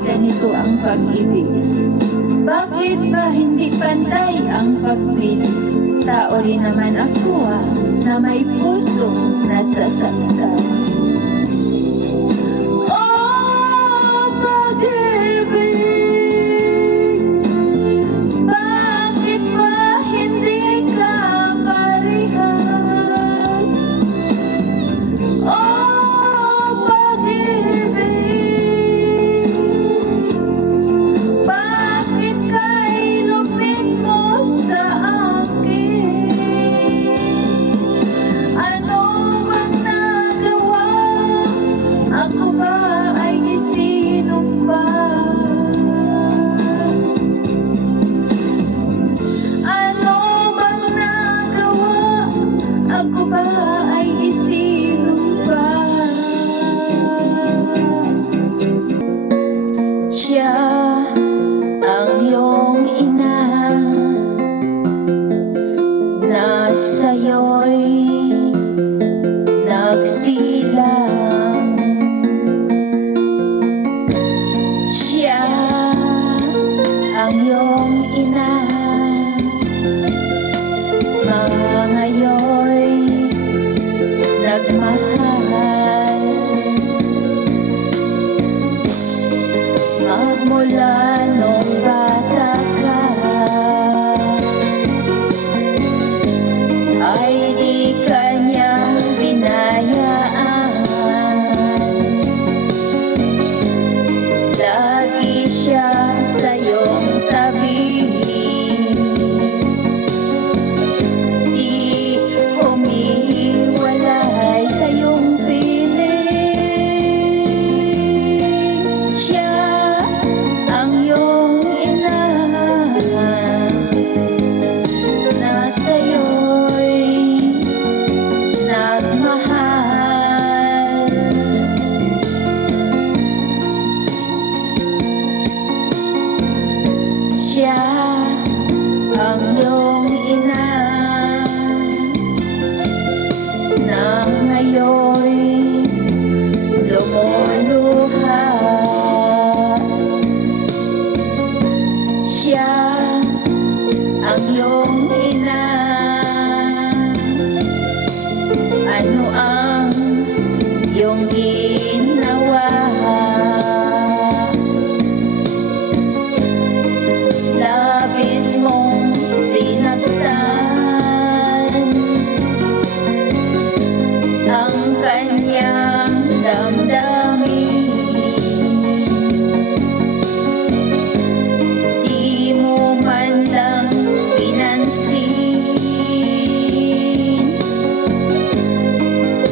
ganito ang pag-ibig? Bakit ba hindi pantay ang pagpili? Tao rin naman ako na may pusong nasasaktan. Oh, pag-ibig, bakit ba hindi ka parehas? Oh, pag-ibig, bakit ka ilupit mo sa akin? Ano bang nagawa? Ako ba ay isinumpa? Ano bang nagawa? Ako ba ay isinumpa? Siya ang iyong ina na sa'yo'y nagsilang. Siya ang iyong ina, ngayon'y nagmahal. Magmula nung bata ka ay di ka niya binayaan. Lagi siya sa iyong tabi, di humihiwalay sa iyong piling. Siya ang iyong ina na sa'yo'y nagmahal. Siya ang iyong ina na ngayon'y lumuluha. Siya ang iyong ina. Ano ang iyong ginawa? Labis mong sinaktan ang kanyang damdamin. Di mo man lang pinansin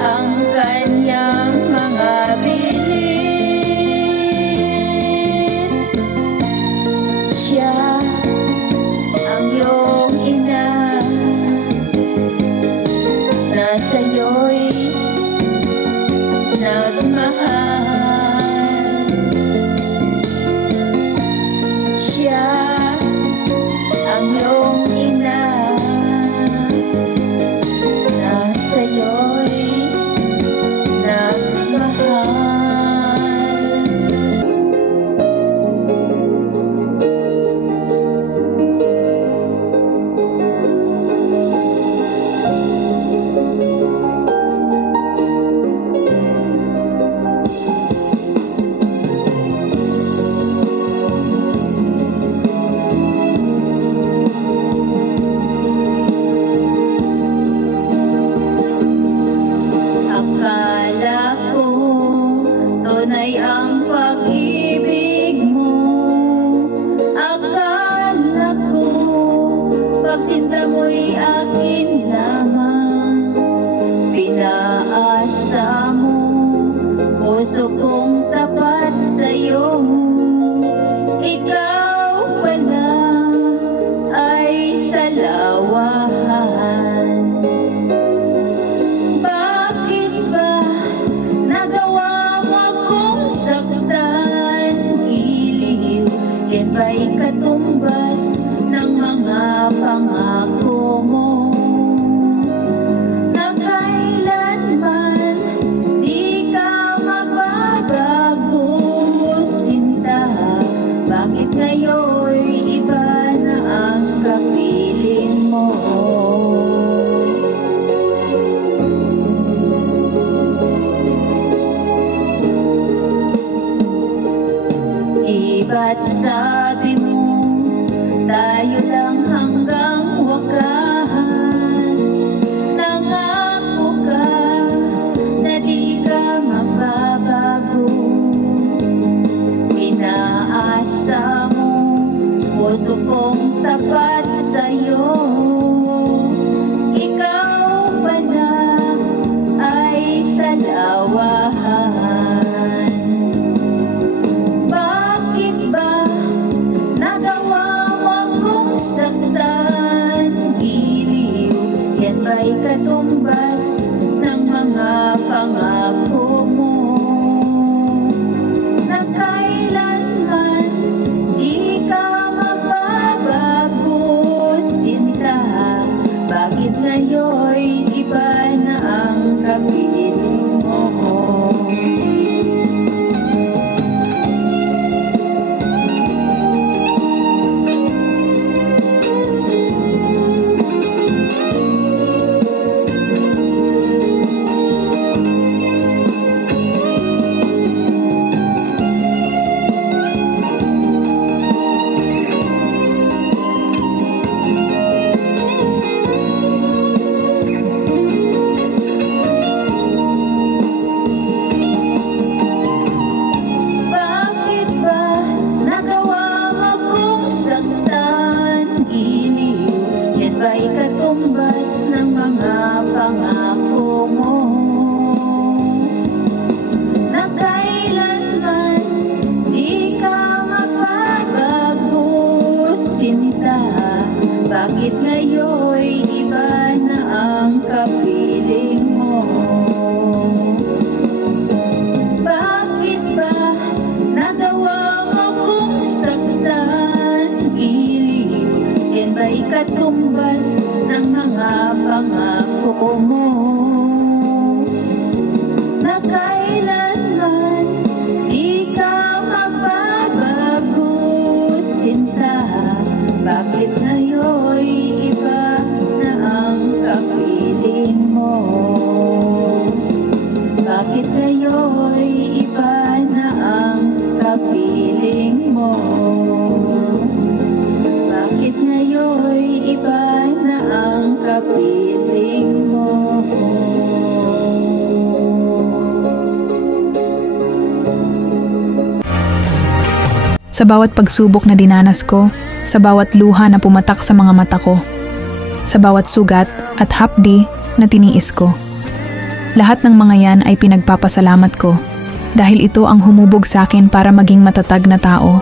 ang kanyang mga bilin. Siya ang iyong ina na sa'yo'y nagmahal. Siya ang iyong ina na sa'yo'y nagmahal. Akala ko tunay ang pag-ibig mo. Akala ko pagsinta mo'y akin lamang. Pinaasa mo puso kong tapat sa'yo. Ikaw pala ay salawahan. Bakit ba nagawa mo akong saktan? Iliw, yan ba'y katumbas ng mga pangako mo? ba'y katumbas ng mga pangako mo na kailanman di ka magbabago, sinta? Bakit ngayon'y iba na ang kapiling mo? Bakit ba nagawa mo kong saktan, iliw? Yan ba'y katumbas ng mga pangako mo na kailanman di ka magbabago, sinta? Bakit ngayon'y iba na ang kapiling mo? Bakit ba nagawa mo kong saktan, iliw? Yan ba'y katumbas ng mga pangako mo na kailanman di ka magbabago, sinta? Bakit ngayon'y iba na ang kapiling mo? Bakit ngayon'y iba na ang kapiling mo? Bakit ngayon'y iba na ang kapiling mo? Sa bawat pagsubok na dinanas ko, sa bawat luha na pumatak sa mga mata ko, sa bawat sugat at hapdi na tiniis ko. Lahat ng mga yan ay pinagpapasalamat ko dahil ito ang humubog sa akin para maging matatag na tao.